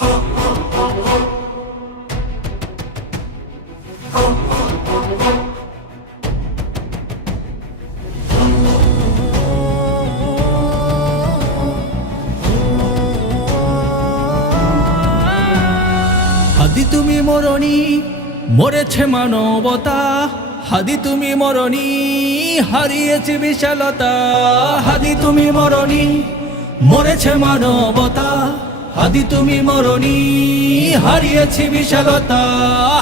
হাদি তুমি মরণী, মরেছে মানবতা। হাদি তুমি মরণী, হারিয়েছে বিশালতা। হাদি তুমি মরণী, মরেছে মানবতা। হাদি তুমি মরণী, হারিয়েছে বিশালতা।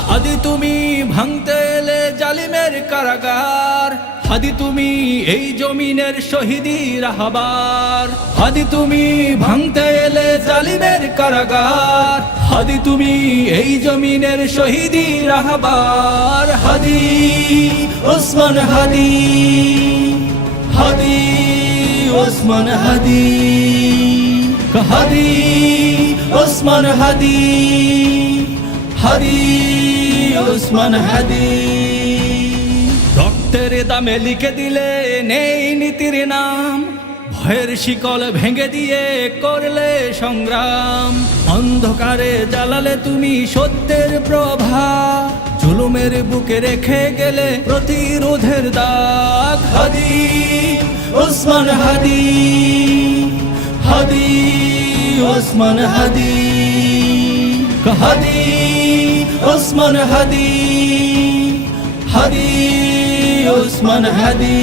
হাদি তুমি ভাঙতে এলে জালিমের কারাগার। হাদি তুমি এই জমিনের শহীদি রাহবার। হাদি তুমি ভাঙতে এলে জালিমের কারাগার। হাদি তুমি এই জমিনের শহীদি রাহবার। হাদি ওসমান হাদি, হাদি ওসমান হাদি, হাদি ওসমান হাদি, হাদি ওসমান হাদি। রক্তের দামে লিখে দিলে নেই নীতির নাম। ভয়ের শিকল ভেঙে দিয়ে করলে সংগ্রাম। অন্ধকারে জ্বালালে তুমি সত্যের প্রভা। জুলুমের বুকে রেখে গেলে প্রতিরোধের দাগ। হাদি ওসমান হাদি, হাদি ওসমান হাদি, হাদি ওসমান হাদি, হাদি ওসমান হাদি।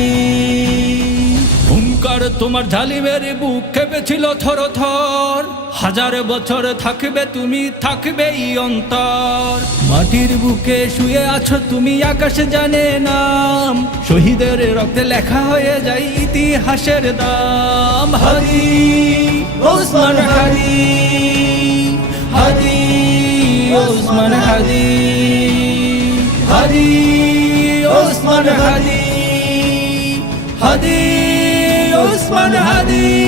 হুঙ্কার তোমার জালিমের বুক কেঁপেছিল থরথর। হাজার বছর থাকবে তুমি, থাকবেই অন্তর। মাটির বুকে শুয়ে আছো তুমি, আকাশে জানে নাম। শহীদের রক্তে লেখা হয়ে যায় ইতিহাসের দাম। হাদি ওসমান হাদি, হাদি ওসমান হাদি, হাদি ওসমান হাদি, হাদি ওসমান হাদি।